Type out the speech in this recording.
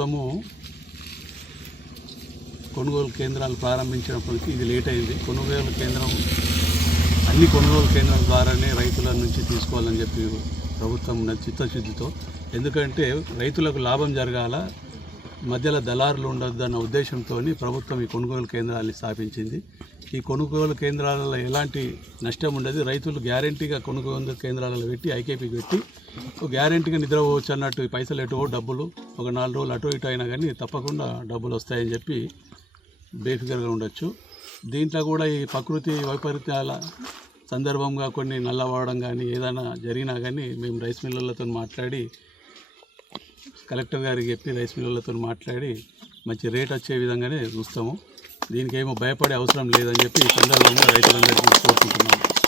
ప్రభుత్వము కొనుగోలు కేంద్రాలు ప్రారంభించినప్పటికీ ఇది లేట్ అయింది. కొనుగోలు కేంద్రం అన్ని కొనుగోలు కేంద్రాల ద్వారానే రైతుల నుంచి తీసుకోవాలని చెప్పి ప్రభుత్వం చిత్తశుద్ధితో. ఎందుకంటే రైతులకు లాభం జరగాల మధ్యలో దళారులు ఉండొద్దన్న ఉద్దేశంతో ప్రభుత్వం ఈ కొనుగోలు కేంద్రాలు స్థాపించింది. ఈ కొనుగోలు కేంద్రాలలో ఎలాంటి నష్టం ఉండదు. రైతులు గ్యారంటీగా కొనుగోలు కేంద్రాలలో పెట్టి ఐకేపీకి పెట్టి గ్యారంటీగా నిద్రపోవచ్చు అన్నట్టు ఈ పైసలు ఎటువో డబ్బులు ఒక నాలుగు రోజులు అటు ఇటు అయినా కానీ తప్పకుండా డబ్బులు వస్తాయని చెప్పి బేఫికర్గా ఉండొచ్చు. దీంట్లో కూడా ఈ ప్రకృతి వైపరీత్యాల సందర్భంగా కొన్ని నల్లవాడడం కానీ ఏదైనా జరిగినా కానీ మేము రైస్ మిల్లర్లతో మాట్లాడి కలెక్టర్ గారికి చెప్పి రైస్ మిల్లర్లతో మాట్లాడి మంచి రేట్ వచ్చే విధంగానే చూస్తాము. దీనికి ఏమో భయపడే అవసరం లేదని చెప్పి ఈ సందర్భంగా రైతులందరికీ కోరుకుంటున్నాము.